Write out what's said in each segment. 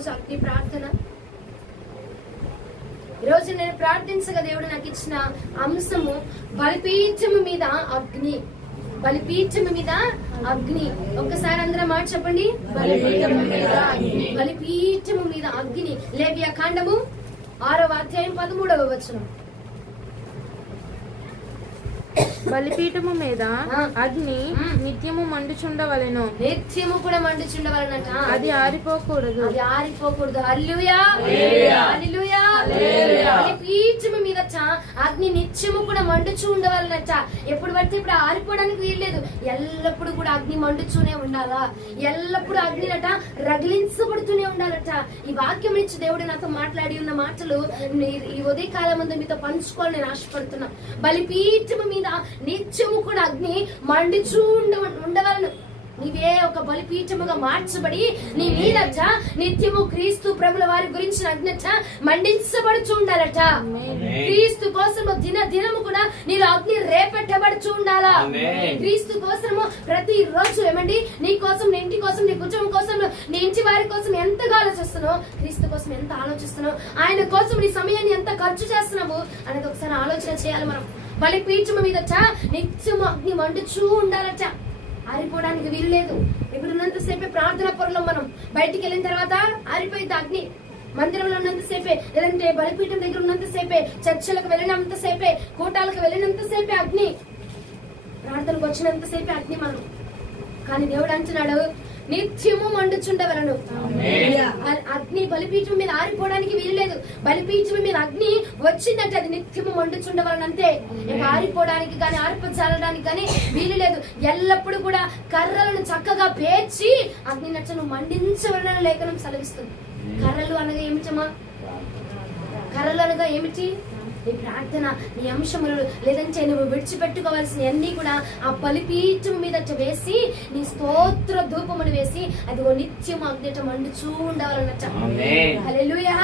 ఈరోజు అగ్ని ప్రార్థన. ఈరోజు నేను ప్రార్థించగా దేవుడు నాకు ఇచ్చిన అంశము బలిపీఠము మీద అగ్ని. బలిపీఠము మీద అగ్ని. ఒక్కసారి అందరం మాట చెప్పండి, బలిపీఠము మీద అగ్ని. బలిపీఠము మీద అగ్ని. లేవియా కాండము 6వ అధ్యాయం 13వ వచనం. బలిపీఠము మీద అగ్ని నిత్యము మండుచుండవలెను. నిత్యము కూడా మండుచుండవలనట. అది ఆరిపోకూడదు. అది ఆరిపోకూడదు. హల్లెలూయా, హల్లెలూయా. బలిపీఠము మీద అగ్ని నిత్యము కూడా మండుచూ ఉండవాలనట. ఎప్పుడు పడితే ఇప్పుడు ఆరిపోవడానికి వీల్లేదు. ఎల్లప్పుడు కూడా అగ్ని మండుచూనే ఉండాలా. ఎల్లప్పుడు అగ్నినట రగిలించబడుతూనే ఉండాలట. ఈ వాక్యం నుంచి దేవుడు నాతో మాట్లాడి ఉన్న మాటలు ఈ ఉదయకాలం ముందు మీతో పంచుకోవాలని నేను ఆశపడుతున్నా. బలిపీఠము మీద నిత్యము కూడా అగ్ని మండుచూ ఉండవలను. నీవే ఒక బలిపీఠముగా మార్చబడి నీ మీదట నిత్యము క్రీస్తు ప్రభుల వారి గురించిన అగ్నిట మండించబడుచూ ఉండాలట. క్రీస్తు కోసము దినము కూడా నీలో అగ్ని రేపెట్టబడుచూ ఉండాలా. క్రీస్తు కోసము ప్రతి రోజు ఏమండి నీ కోసం, నీ ఇంటి కోసం, నీ కుటుంబం కోసం, నీ ఇంటి వారి కోసం ఎంతగా ఆలోచిస్తున్నావు, క్రీస్తు కోసం ఎంత ఆలోచిస్తున్నావు, ఆయన కోసం నీ సమయాన్ని ఎంత ఖర్చు చేస్తున్నావు అనేది ఒకసారి ఆలోచన చేయాలి. మనం బలిపీఠము మీదట నిత్యము అగ్ని మండుచూ ఉండాలట. ఆరిపోవడానికి వీలు లేదు. ఇప్పుడు ఉన్నంతసేపే ప్రార్థన పొరలో మనం బయటికి వెళ్ళిన తర్వాత ఆరిపోయింది అగ్ని. మందిరంలో ఉన్నంతసేపే, లేదంటే బలిపీఠం దగ్గర ఉన్నంతసేపే, చర్చలకు వెళ్ళినంతసేపే, కూటాలకు వెళ్ళినంతసేపే అగ్ని, ప్రార్థనకు వచ్చినంతసేపే అగ్ని మనం. కానీ దేవుడు అంటున్నాడు నిత్యము మండుచుండవలను. అగ్ని బలిపీఠం మీద ఆరిపోవడానికి వీల్లేదు. బలిపీఠం మీద అగ్ని వచ్చిందంటే అది నిత్యము మండుచుండవలను అంతే. ఆరిపోవడానికి కానీ ఆరిపజాలడానికి కానీ వీలు లేదు. ఎల్లప్పుడు కూడా కర్రలను చక్కగా పేర్చి అగ్ని నచ్చను మండించవలన లేఖనం సెలవిస్తుంది. కర్రలు అనగా ఏమిటమ్మా? కర్రలు అనగా ఏమిటి? నీ ప్రార్థన, నీ అంశములు, లేదంటే నువ్వు విడిచిపెట్టుకోవాల్సిన అన్ని కూడా ఆ బలిపీఠం మీద వేసి నీ స్తోత్ర ధూపమును వేసి అది నిత్యం అగ్నిట మండుచూ ఉండవాలన్నట్ట. హల్లెలూయా.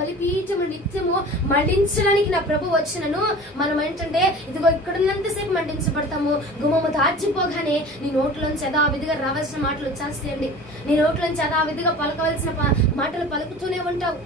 బలిపీఠము నిత్యము మండించడానికి నా ప్రభు వచ్చినను. మనం ఏంటంటే ఇదిగో ఇక్కడున్నంతసేపు మండించబడతాము. గుమ్మము దాచిపోగానే నీ నోట్లోంచి యథావిధిగా రావాల్సిన మాటలు వచ్చేస్తాయండి. నీ నోట్లోంచి యథావిధిగా పలకవలసిన మాటలు పలుకుతూనే ఉంటావు.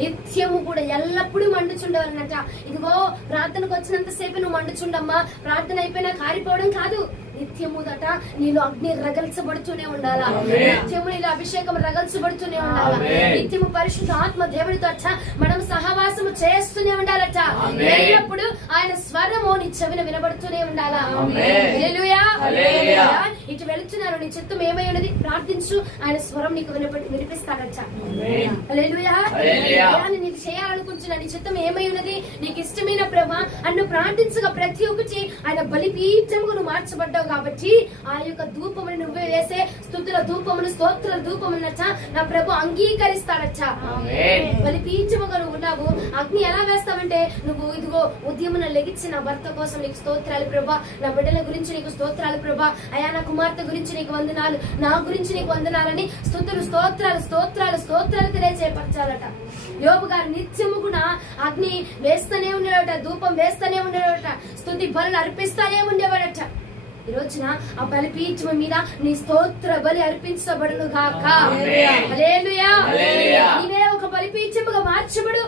నిత్యము కూడా ఎల్లప్పుడూ మండుచుండవాలన్నట. ఇదిగో ప్రార్థనకు వచ్చినంతసేపు నువ్వు మండుచుండమ్మా, ప్రార్థన అయిపోయినా కారిపోవడం కాదు. నిత్యముదట నీలో అగ్ని రగల్చబడుతూనే ఉండాలా. నిత్యము నీలో అభిషేకం రగల్చబడుతూనే ఉండాలా. నిత్యము పరిశుద్ధ ఆత్మ దేవుడితో మనం సహవాసము చేస్తూనే ఉండాలట. ఎల్లప్పుడు ఆయన స్వరము నీ చెవిన వినబడుతూనే ఉండాలా. హల్లెలూయా. ఇటు వెళుతున్నారు, నీ చిత్తం ఏమై ఉన్నది ప్రార్థించు, ఆయన స్వరం నీకు వినిపిస్తాడట. హల్లెలూయా. నీకు చేయాలనుకుంటున్నా నీ చిత్తం ఏమై ఉన్నది, నీకు ఇష్టమైన ప్రభా అన్ను ప్రార్థించగా ప్రతి ఒక్కటి ఆయన బలిపీఠముగా నువ్వు మార్చబడ్డావు కాబట్టి ఆ యొక్క ధూపమును నువ్వే వేసే స్తుతుల ధూపమును, స్తోత్ర ధూపమునట నా ప్రభు అంగీకరిస్తాడట. బలిపీఠముగా నువ్వు ఉన్నావు. అగ్ని ఎలా వేస్తావంటే నువ్వు ఇదిగో ఉదయమున లెగిచి నా భర్త కోసం నీకు స్తోత్రాలు ప్రభా, నా బిడ్డల గురించి నీకు స్తోత్రాలు ప్రభా, అయా నా కుమార్తె గురించి నీకు వందనాలు, నా గురించి నీకు వందనాలని స్తుతులు, స్తోత్రాలు స్తోత్రాలు స్తోత్రాలు తెలియజేయపరచాలట. యోబు గారు నిత్యము కూడా అగ్ని వేస్తూనే ఉండేవాడట, ధూపం వేస్తూనే ఉండేవాడట, స్తుతి బలులు అర్పిస్తానే ఉండేవాడట. ఈ రోజున ఆ బలిపీఠం మీద నీ స్తోత్ర బలి అర్పించబడును గాక. హల్లెలూయా. నీవే ఒక బలిపీఠముగా మార్చబడు.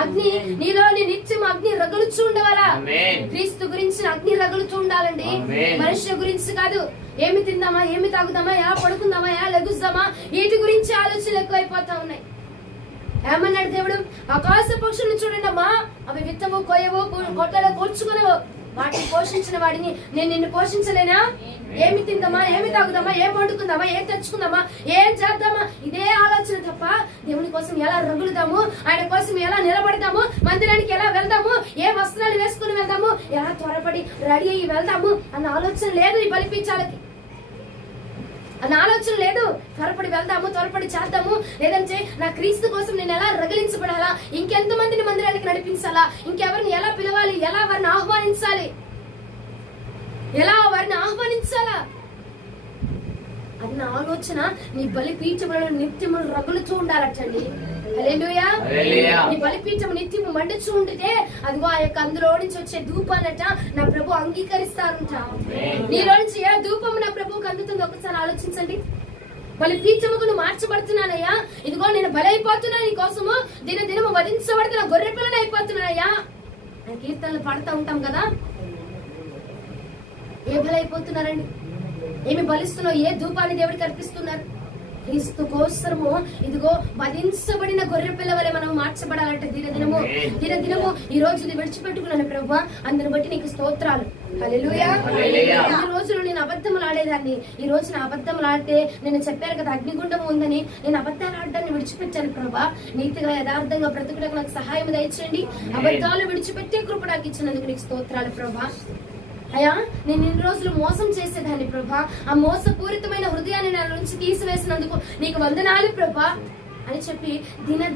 అగ్ని నీలో నిత్యం అగ్ని రగులుచూ ఉండవాలా. క్రీస్తు గురించి అగ్ని రగులుతూ ఉండాలండి, మనుషుల గురించి కాదు. ఏమి తిందామా, ఏమి తాగుదామా, ఎలా పడుకుందామా, ఎలా లెగుస్తామా, వీటి గురించి ఆలోచనలు ఎక్కువైపోతా ఉన్నాయి. ఏమన్నాడు దేవుడు? ఆకాశ పక్షులను చూడండి అమ్మా, అవి విత్తము, కొయ్యవు, కొట్టలో కూర్చుకునవు, వాటిని పోషించిన వాడిని నేను నిన్ను పోషించలేనా? ఏమి తిందామా, ఏమి తాగుదామా, ఏం వండుకుందామా, ఏం తెచ్చుకుందామా, ఏం చేద్దామా, ఇదే ఆలోచన తప్ప దేవుని కోసం ఎలా రగులుదాము, ఆయన కోసం ఎలా నిలబడతాము, మందిరానికి ఎలా వెళ్దాము, ఏ వస్త్రాలు వేసుకుని వెళ్దాము, ఎలా త్వరపడి రెడీ అయ్యి వెళ్దాము అన్న ఆలోచన లేదు ఈ బలిపీఠాలకి. అన్న ఆలోచన లేదు. త్వరపడి వెళ్దాము, త్వరపడి చేద్దాము, లేదంటే నా క్రీస్తు కోసం నేను ఎలా రగిలించబడాలా, ఇంకెంత మందిని మందిరానికి నడిపించాలా, ఇంకెవరిని ఎలా పిలవాలి, ఎలా వారిని ఆహ్వానించాలి, ఎలా వారిని ఆహ్వానించాలా అన్న ఆలోచన నీ బలిపీఠములను నిత్యము రగులుతూ ఉండాలటండి. హల్లెలూయా. నీ బలిపీఠం నిత్యము మండుచూ ఉంటే అదిగో ఆ యొక్క అందులో నుంచి వచ్చే ధూపాలట నా ప్రభు అంగీకరిస్తారంట. నీలో నుంచి ఏ ధూపము నా ప్రభువుకి అందుతుందో ఒకసారి ఆలోచించండి. బలిపీఠముకు నువ్వు మార్చబడుతున్నానయ్యా. ఇదిగో నేను బలైపోతున్నా నీ కోసము, దినదినము వధించబడుతున్న గొర్రె పిల్లని అయిపోతున్నానయ్యా అని కీర్తనలు పాడుతూ ఉంటాం కదా. ఏ బలైపోతున్నారండి? ఏమి బలిస్తున్నావు? ఏ ధూపాన్ని దేవుడికి అర్పిస్తున్నారు? క్రీస్తు కోసము ఇదిగో వధించబడిన గొర్రె పిల్ల వలె మనం మార్చబడాలంటే దినదినము ఈ రోజు ఇది విడిచిపెట్టుకున్నాను ప్రభువా, అందుని బట్టి నీకు స్తోత్రాలు. హల్లెలూయా. ఈ రోజులు నేను అబద్ధములు ఆడేదాన్ని, ఈ రోజు నా అబద్ధములు ఆడితే నేను చెప్పాను కదా అగ్నిగుండం ఉందని, నేను అబద్ధాలు ఆడడాన్ని విడిచిపెట్టాను ప్రభా. నీతిగా యథార్థంగా బ్రతుకుటకు నాకు సహాయం దయచేయండి. అబద్ధాలు విడిచిపెట్టే కృప నాకు ఇచ్చినందుకు నీకు స్తోత్రాలు ప్రభా. అయ్యా, నేను ఇన్ని రోజులు మోసం చేసేదాన్ని ప్రభా, ఆ మోసపూరితమైన హృదయాన్ని నా నుంచి తీసివేసినందుకు నీకు వందనాలు ప్రభా అని చెప్పి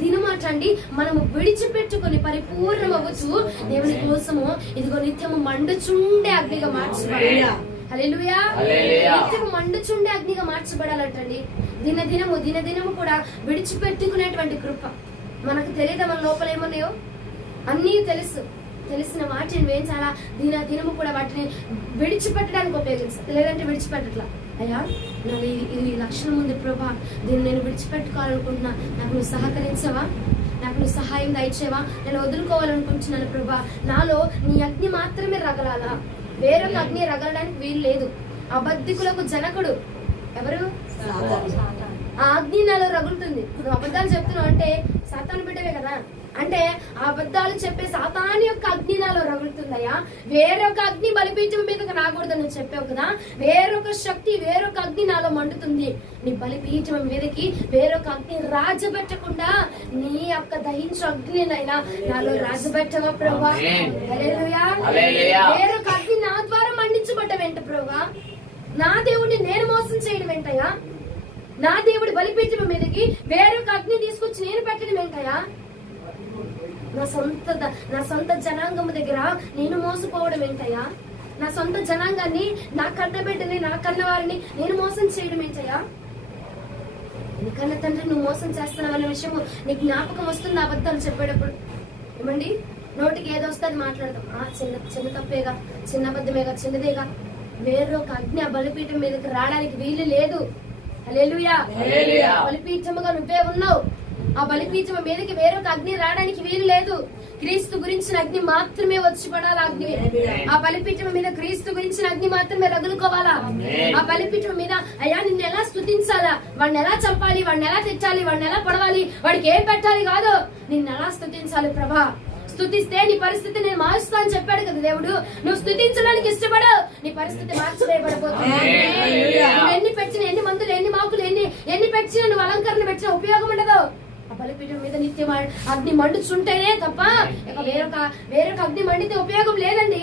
దినమాటండి మనము విడిచిపెట్టుకుని పరిపూర్ణమవచ్చు దేవుని కోసము ఇదిగో నిత్యము మండుచుండే అగ్నిగా మార్చబడాలి. హల్లెలూయా. నిత్యము మండుచుండే అగ్నిగా మార్చబడాలంటండి. దినదినము కూడా విడిచిపెట్టుకునేటువంటి కృప మనకు తెలియదా? మన లోపల ఏమన్నాయో అన్నీ తెలిసిన వాటిని మేము చాలా దినము కూడా వాటిని విడిచిపెట్టడానికి ఉపయోగిస్తాం, లేదంటే విడిచిపెట్టట్లా. అయ్యా, నాకు ఇది లక్షణం ఉంది ప్రభా, దీన్ని నేను విడిచిపెట్టుకోవాలనుకుంటున్నా, నాకు నువ్వు సహకరించవా? నాకు నువ్వు సహాయం దయచేవా? నేను వదులుకోవాలనుకుంటున్నాను ప్రభా. నాలో నీ అగ్ని మాత్రమే రగలాలా, వేరొక అగ్ని రగలడానికి వీలు లేదు. అబద్ధికులకు జనకుడు ఎవరు? ఆ అగ్ని నాలో రగులుతుంది. నువ్వు అబద్ధాలు చెప్తున్నావు అంటే సాతాను బిడ్డవే కదా. అంటే ఆ అబద్ధాలు చెప్పే సాతాను యొక్క అగ్ని నాలో రగులుతుందయ్యా. వేరొక అగ్ని బలిపీఠం మీదకి రాకూడదు నువ్వు చెప్పావు కదా. వేరొక శక్తి, వేరొక అగ్ని నాలో మండుతుంది. నీ బలిపీఠం మీదకి వేరొక అగ్ని రాజబెట్టకుండా నీ యొక్క దహించు అగ్నినైనా నాలో రాజబెట్టవా ప్రభా? హల్లెలూయా. వేరొక అగ్ని నా ద్వారా మండించబడ్డం ఏంట ప్రభా? నా దేవుడిని నేను మోసం చేయడం ఏంటయ్యా? నా దేవుడి బలిపీఠం మీదకి వేరొక అగ్ని తీసుకొచ్చి నేను పెట్టడం ఏంటయ్యా? నా సొంత జనాంగము దగ్గర నేను మోసపోవడం ఏంటయ్యా? నా సొంత జనాంగాన్ని, నా కన్నబిడ్డని, నా కన్నవారిని నేను మోసం చేయడం ఏంటయ్యా? నీ కన్న తండ్రి నువ్వు మోసం చేస్తున్నావు అనే విషయము నీ జ్ఞాపకం వస్తుంది అబద్ధాలు చెప్పేటప్పుడు. ఏమండి, నోటికి ఏదో వస్తే అది మాట్లాడతాం. చిన్న తప్పేగా, చిన్న అబద్ధమేగా, చిన్నదేగా. వేరొక అగ్ని ఆ బలిపీఠం మీదకి రావడానికి వీలు లేదు. హల్లెలూయా. బలిపీఠముగా నువ్వే ఉన్నావు. ఆ బలిపీఠం మీదకి వేరొక అగ్ని రావడానికి వీలు లేదు. క్రీస్తు గురించిన అగ్ని మాత్రమే వచ్చి పడాలా. అగ్ని ఆ బలిపీఠం మీద క్రీస్తు గురించిన అగ్ని మాత్రమే రగులుకోవాలా. ఆ బలిపీఠం మీద అయ్యా నిన్ను ఎలా స్తుతించాలా, వాడిని ఎలా చంపాలి, వాడిని ఎలా తెచ్చాలి, వాడిని ఎలా పడవాలి, వాడికి ఏం పెట్టాలి కాదు, నిన్ను ఎలా స్తుతించాలి ప్రభా. స్తుతిస్తే నీ పరిస్థితి నేను మారుస్తా అని చెప్పాడు కదా దేవుడు. నువ్వు స్తుతించడానికి ఇష్టపడు, నీ పరిస్థితి మార్చివేయబడిపోతుంది. నువ్వు ఎన్ని పెట్టిన, ఎన్ని మందులు, ఎన్ని మాకులు, ఎన్ని పెట్టినా, నువ్వు అలంకరణ పెట్టిన ఉపయోగం ఉండదు. ఆ బలిపీఠం మీద నిత్యం అగ్ని మండుచుంటేనే తప్ప వేరొక అగ్ని మండితే ఉపయోగం లేదండి.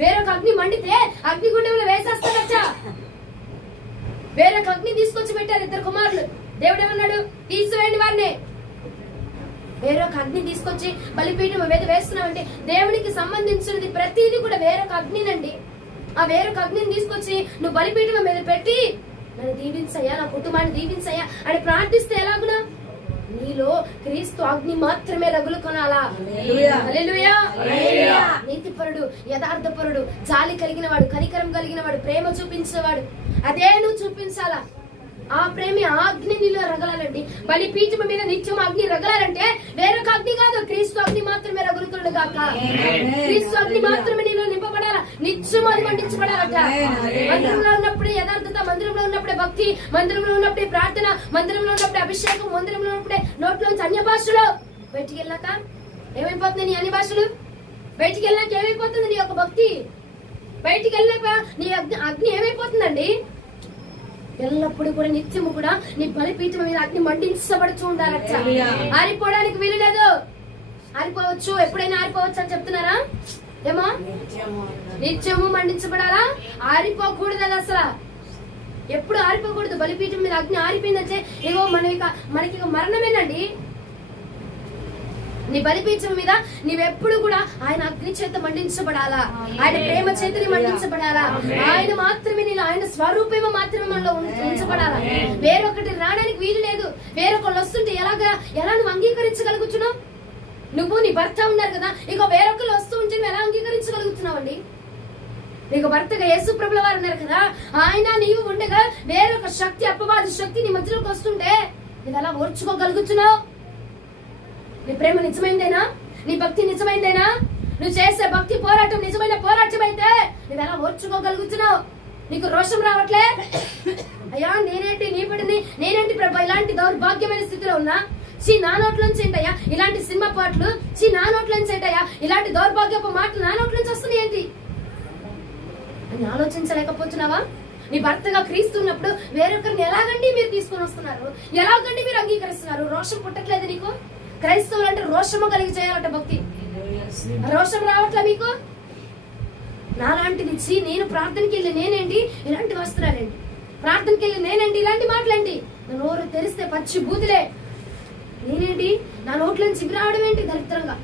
వేరొక అగ్ని మండితే అగ్నిగుండంలో వేసేస్తారచ్చా. వేరొక అగ్ని తీసుకొచ్చి పెట్టారు ఇద్దరు కుమారులు. దేవుడు ఏమన్నాడు? తీసివేయండి వారిని. వేరొక అగ్ని తీసుకొచ్చి బలిపీఠం మీద వేస్తున్నామంటే దేవునికి సంబంధించినది ప్రతిదీ కూడా వేరొక అగ్నినండి. ఆ వేరొక అగ్నిని తీసుకొచ్చి నువ్వు బలిపీఠం మీద పెట్టి నన్ను దీవించయ్యా, నా కుటుంబాన్ని దీవించయ్యా అని ప్రార్థిస్తే ఎలాగునా? నీలో క్రీస్తు అగ్ని మాత్రమే రగులుకొనాలా. హల్లెలూయా. నీతిపరుడు, యథార్థపరుడు, జాలి కలిగిన వాడు, కనికరం కలిగిన వాడు, ప్రేమ చూపించేవాడు, అదే నువ్వు చూపించాలా. ఆ ప్రేమ, ఆ అగ్ని నీలో రగలాలండి. బలిపీఠం మీద నిత్యం అగ్ని రగలాలంటే వేరొక అగ్ని కాదు, క్రీస్తు అగ్ని మాత్రమే రగులుకున్నాడు గాక. క్రీస్తు అగ్ని మాత్రమే నీలో నింపబడాలా, నిత్యం అది మండించబడాలట. మందిరంలో ఉన్నప్పుడే యథార్థత, మందిరంలో ఉన్నప్పుడే భక్తి, మందిరంలో ఉన్నప్పుడే ప్రార్థన, మందిరంలో ఉన్నప్పుడే అభిషేకం, మందిరంలో ఉన్నప్పుడే నోట్లోంచి అన్య భాషలు. బయటికి వెళ్ళాక ఏమైపోతుంది నీ అన్య భాషలు? బయటికి వెళ్ళాక ఏమైపోతుంది నీ యొక్క భక్తి? బయటికి వెళ్ళాక నీ అగ్ని ఏమైపోతుందండి? ఎల్లప్పుడు కూడా నిత్యము కూడా నీ బలిపీఠం మీద అగ్ని మండించబడుతూ ఉండాలట. ఆరిపోవడానికి వీలు లేదు. ఆరిపోవచ్చు, ఎప్పుడైనా ఆరిపోవచ్చు అని చెప్తున్నారా? ఏమో నిత్యము మండించబడాలా, ఆరిపోకూడదు. అది అసలు ఎప్పుడు ఆరిపోకూడదు. బలిపీఠం మీద అగ్ని ఆరిపోయిందంటే ఏవో మనకి మరణమేనండి. నీ బలిపీఠం మీద నీవెప్పుడు కూడా ఆయన అగ్ని చేత మండించబడాలా, ఆయన ప్రేమ చేతిని మండించబడాలా. ఆయన మాత్రమే నీలో, ఆయన స్వరూపేమో మాత్రమే మనలో ఉంచబడాలా. వేరొకటి రావడానికి వీలు లేదు. వేరొకళ్ళు వస్తుంటే ఎలా నువ్వు అంగీకరించగలుగుతున్నావు? నువ్వు నీ భర్త ఉన్నారు కదా, ఇక వేరొకళ్ళు వస్తూ ఉంటే నువ్వు ఎలా అంగీకరించగలుగుతున్నావు అండి? నీకు భర్తగా యేసు ప్రభుల వారు ఉన్నారు కదా, ఆయన నీవు ఉండగా వేరొక శక్తి, అపవాది శక్తి నీ మధ్యలోకి వస్తుంటే నువ్వు ఎలా ఓర్చుకోగలుగుతున్నావు? నీ ప్రేమ నిజమైందేనా? నీ భక్తి నిజమైందేనా? నువ్వు చేసే భక్తి పోరాటం నిజమైన పోరాటం అయితే నువ్వు ఎలా ఓర్చుకోగలుగుతున్నావు? నీకు రోషం రావట్లే? అయ్యా నేనేంటి నీ బిడ్డని, నేనేంటి ప్రభా ఇలాంటి దౌర్భాగ్యమైన స్థితిలో ఉన్నా? నా నోట్లోంచి ఏంటయ్యా ఇలాంటి సినిమా పాటలు? నా నోట్లోంచి ఏంటయ్యా ఇలాంటి దౌర్భాగ్యపు మాటలు నా నోట్లోంచి వస్తున్నాయి ఏంటి అని ఆలోచించలేకపోతున్నావా? నీ భర్తగా క్రీస్తు ఉన్నప్పుడు వేరొకరిని ఎలాగండి మీరు తీసుకొని వస్తున్నారు? ఎలాగండి మీరు అంగీకరిస్తున్నారు? రోషం పుట్టట్లేదు నీకు? క్రైస్తవులు అంటే రోషము కలిగి చేయాలంట భక్తి. రోషం రావట్లే మీకు? నాలాంటిది నేను ప్రార్థనకి వెళ్ళి నేనేంటి ఇలాంటి వస్త్రాలేంటి? ప్రార్థనకి వెళ్ళి నేనేంటి ఇలాంటి మాటలేంటి? నా నోరు తెరిస్తే పచ్చి బూతులే. నేనేంటి నా నోట్లోంచి చివి రావడం ఏంటి దరిద్రంగా?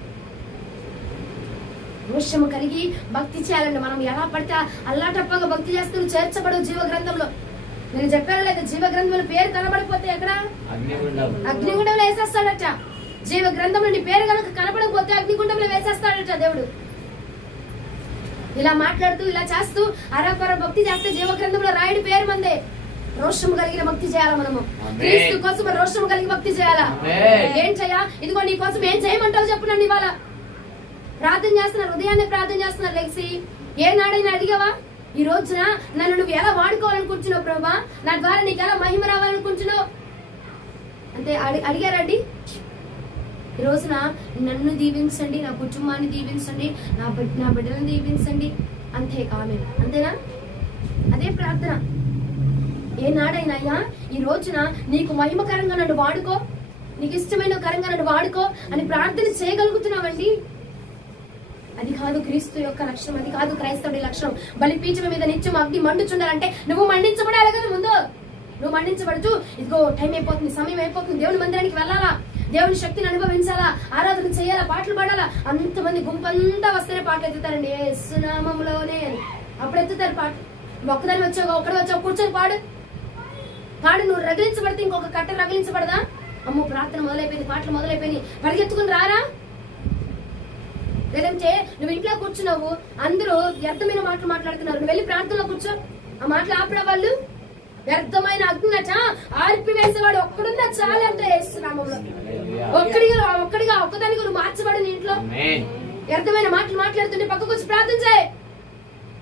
రోషము కలిగి భక్తి చేయాలండి. మనం ఎలా పడితే అల్లాటప్పగా భక్తి చేస్తూ చేర్చబడవు జీవ గ్రంథంలో. నేను చెప్పాను లేదా, జీవ గ్రంథంలో పేరు కనబడిపోతే ఎక్కడ అగ్నిగుండంలో వేసేస్తాడట. జీవ గ్రంథంలో నీ పేరు కనుక కనబడకపోతే అగ్నిగుండంలో వేసేస్తాడట దేవుడు. ఇలా మాట్లాడుతూ ఇలా చేస్తూ అరపర భక్తి చేస్తే జీవ గ్రంథంలో రాయుడి పేరు మందే. రోషము కలిగిన భక్తి చేయాలా మనము? క్రీస్తు కోసం రోషము కలిగి భక్తి చేయాలా? ఏం చెయ్యా? ఇదిగో నీ కోసం ఏం చేయమంటావు చెప్పు నన్ను. ఇవాళ ప్రార్థన చేస్తున్నారు, ఉదయాన్నే ప్రార్థన చేస్తున్నారు లెగ్సి. ఏనాడైనా అడిగావా ఈ రోజున నన్ను నువ్వు ఎలా వాడుకోవాలనుకుంటున్నావు ప్రభా? నా ద్వారా నీకు ఎలా మహిమ రావాలనుకుంటున్నావు అంటే అడిగారండి? ఈ రోజున నన్ను దీవించండి, నా కుటుంబాన్ని దీవించండి, నా బిడ్డలను దీవించండి అంతే కామే. అంతేనా? అదే ప్రార్థన. ఏనాడైనా అయ్యా ఈ రోజున నీకు మహిమకరంగా నన్ను వాడుకో, నీకు ఇష్టమైన కరంగా నన్ను వాడుకో అని ప్రార్థన చేయగలుగుతున్నావండి? అది కాదు క్రీస్తు యొక్క లక్షణం, అది కాదు క్రైస్తవుడి లక్షణం. బలిపీఠం మీద నిత్యం అగ్ని మండుచుండాలంటే నువ్వు మండించబడాలి కదా ముందు. నువ్వు మండించబడుతూ ఇదిగో టైం అయిపోతుంది, సమయం అయిపోతుంది, దేవుని మందిరానికి వెళ్ళాలా, దేవుని శక్తిని అనుభవించాలా, ఆరాధన చేయాలా, పాటలు పాడాలా. అంతమంది గుంపంతా వస్తేనే పాటలు ఎత్తుతారండి యేసు నామములోనే అని. అప్పుడు ఎత్తుతారు పాట. ఒక్కదాన్ని వచ్చావు, ఒక్కడే వచ్చావు, కూర్చొని పాడు. నువ్వు రగిలించబడితే ఇంకొక కట్ట రగిలించబడదా? అమ్మో ప్రార్థన మొదలైపోయింది, పాటలు మొదలైపోయినాయి, పరిగెత్తుకుని రారా? లేదంటే నువ్వు ఇంట్లో కూర్చున్నావు, అందరూ వ్యర్థమైన మాటలు మాట్లాడుతున్నారు, నువ్వు వెళ్ళి ప్రార్థనలో కూర్చో. ఆ మాటలు ఆపడా వాళ్ళు? వ్యర్థమైన అగ్నినట ఆర్పివేసేవాడు ఒక్కడున్నా చాలంటే యేసునామములో. ఒక్కడిగా ఒక్కదానికి నువ్వు మార్చబడి నీ ఇంట్లో వ్యర్థమైన మాటలు మాట్లాడుతుంటే పక్కకు వచ్చి ప్రార్థన చేయి.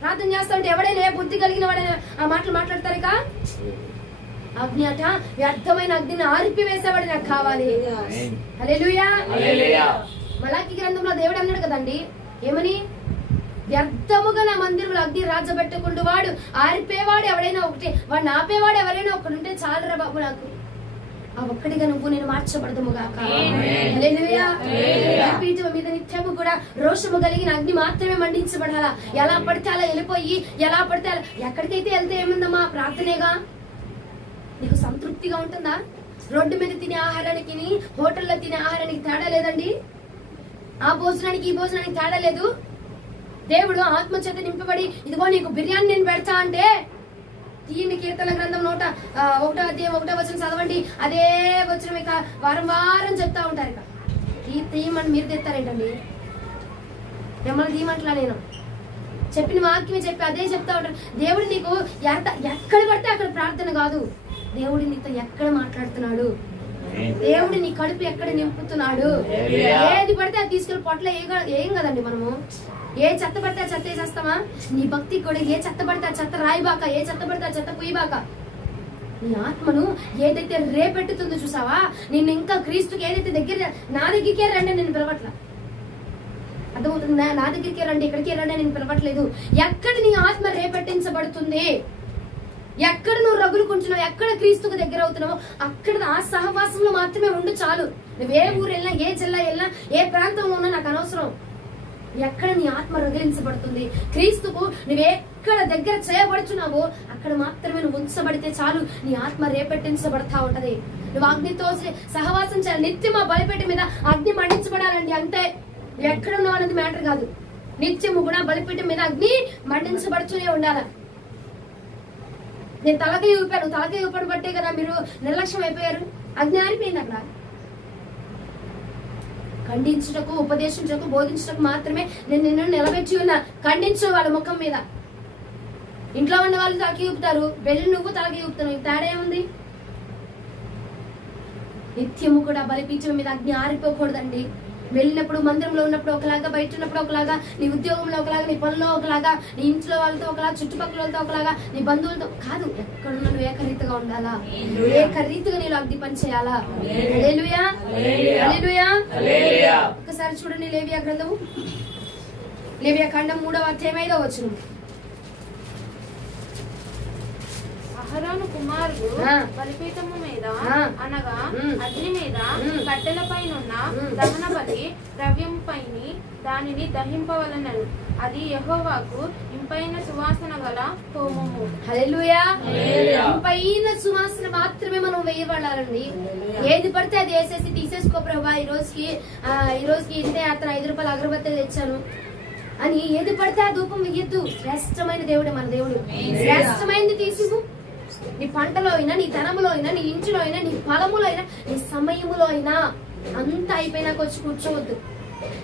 ప్రార్థన చేస్తాంటే ఎవడైనా ఏ బుద్ధి కలిగిన వాడైనా ఆ మాటలు మాట్లాడతారు కా? అగ్ని అట వ్యర్థమైన అగ్నిని ఆర్పివేసేవాడు నాకు కావాలి. హల్లెలూయా. మలాకి గ్రంథంలో దేవుడు అన్నాడు కదండి, ఏమని? వ్యర్థముగా నా మందిరంలో అగ్ని రాజబెట్టకుండా వాడు ఆరిపోయేవాడు ఎవడైనా ఒకటే, వాడిని ఆపేవాడు ఎవరైనా ఒకడుంటే చాలురా బాబు నాకు. ఆ ఒక్కడిగా నువ్వు నేను మార్చబడదుముగాక. హల్లెలూయా. పీఠం మీద నిత్యము కూడా రోషము కలిగిన అగ్ని మాత్రమే మండించబడాలా. ఎలా పడితే అలా వెళ్ళిపోయి, ఎలా పడితే అలా ఎక్కడికైతే వెళ్తే ఏముందమ్మా? ప్రార్థనేగా. నీకు సంతృప్తిగా ఉంటుందా? రోడ్డు మీద తినే ఆహారానికి హోటల్లో తినే ఆహారానికి తేడా లేదండి. ఆ భోజనానికి ఈ భోజనానికి తేడా లేదు. దేవుడు ఆత్మచేత నింపబడి ఇదిగో నీకు బిర్యానీ నేను పెడతా అంటే తీయండి కీర్తన గ్రంథం 1వ అధ్యాయం 1వ వచనం చదవండి. అదే వచనం ఇక వారం వారం చెప్తా ఉంటారు. ఇక తీయమని మీరు తెస్తారేంటండి? మిమ్మల్ని తీయమంటలా నేను చెప్పిన వాక్యమే చెప్పి అదే చెప్తా ఉంటారు. దేవుడు నీకు ఎక్కడ పడితే అక్కడ ప్రార్థన కాదు. దేవుడు నీతో ఎక్కడ మాట్లాడుతున్నాడు, దేవుడు నీ కడుపు ఎక్కడ నింపుతున్నాడు. ఏది పడితే అది తీసుకెళ్లి పొట్ల ఏం కదండి. మనము ఏ చెత్త పడితే ఆ చెత్త వేసేస్తామా? నీ భక్తికి కూడా ఏ చెత్త పడితే ఆ చెత్త రాయిబాక, ఏ చెత్త పడితే ఆ చెత్త పుయ్యబాక. నీ ఆత్మను ఏదైతే రేపెట్టుతుందో చూసావా, నిన్ను ఇంకా క్రీస్తుకి ఏదైతే నా దగ్గరికే రండి నేను పిలవట్లా. అర్థమవుతుంది? నా దగ్గరికే రండి, ఇక్కడికే రండి నేను పిలవట్లేదు. ఎక్కడ నీ ఆత్మ రేపెట్టించబడుతుంది, ఎక్కడ నువ్వు రగులుకుంటున్నావు, ఎక్కడ క్రీస్తుకు దగ్గర అవుతున్నావో అక్కడ ఆ సహవాసంలో మాత్రమే ఉండు చాలు. నువ్వు ఏ ఊరు వెళ్ళినా, ఏ జిల్లా వెళ్ళినా, ఏ ప్రాంతంలో ఉన్నా నాకు అనవసరం. ఎక్కడ నీ ఆత్మ రగిలించబడుతుంది, క్రీస్తుకు నువ్వెక్కడ దగ్గర చేయబడుచున్నావో అక్కడ మాత్రమే నువ్వు ఉంచబడితే చాలు. నీ ఆత్మ రేపెట్టించబడతా ఉంటది. నువ్వు అగ్నితో సహవాసం చేయాలి. నిత్యం ఆ బలిపీఠ మీద అగ్ని మండించబడాలండి. అంతే. నువ్వు ఎక్కడ ఉన్నావు అనేది మ్యాటర్ కాదు. నిత్యము కూడా బలిపీఠం మీద అగ్ని మండించబడుతూనే ఉండాలి. నేను తలకాయ ఊపాను బట్టే కదా మీరు నిర్లక్ష్యం అయిపోయారు. అగ్ని ఆరిపోయింది అక్కడ. ఖండించుటకు, ఉపదేశించకు, బోధించుటకు మాత్రమే నేను నిన్ను నిలబెట్టి ఉన్నా. ఖండించు వాళ్ళ ముఖం మీద. ఇంట్లో ఉన్న వాళ్ళు తలకి ఊపుతారు, వెళ్ళి నువ్వు తలకి ఊపుతావు. తేడా ఏముంది? నిత్యము కూడా బలిపీఠం మీద అగ్ని ఆరిపోకూడదండి. వెళ్ళినప్పుడు మందిరంలో ఉన్నప్పుడు ఒకలాగా, బయట ఉన్నప్పుడు ఒకలాగా, నీ ఉద్యోగంలో ఒకలాగా, నీ పనుల్లో ఒకలాగా, నీ ఇంట్లో వాళ్ళతో ఒకలాగా, చుట్టుపక్కల వాళ్ళతో ఒకలాగా, నీ బంధువులతో కాదు. ఎక్కడున్నా నువ్వు ఏకరీతిగా ఉండాలా, ఏకరీతిగా నీలో అగ్ని పని చేయాలా. హల్లెలూయా, హల్లెలూయా. ఒక్కసారి చూడండి లేవియా గ్రంథము, లేవియా కాండం 3వ అధ్యాయం 5వ వచనం. అహరోను కుమారుడు బలిపీఠము మీద అనగా అగ్ని మీద కట్టెలపైనున్న దహన బలి ద్రవ్యముపైన దానిని దహింపవలెనను. అది యెహోవాకు ఇంపైన సువాసన గల హోమము. హల్లెలూయా. ఇంపైన సువాసన మాత్రమే మనం వేయబడాలండి. ఏది పడితే అది వేసేసి తీసేసుకో ప్రభా, ఈ రోజుకి ఇంతే అతను 5 రూపాయలు అగరబత్తి తెచ్చాను అని ఏది పడితే ఆ ధూపం వెయ్యొద్దు. శ్రేష్టమైన దేవుడే మన దేవుడు. శ్రేష్టమైనది తీసివు. నీ పంటలో అయినా, నీ ధనములో అయినా, నీ ఇంటిలో అయినా, నీ ఫలములో అయినా, నీ సమయములో అయినా అంతా అయిపోయినాక వచ్చి కూర్చోవద్దు.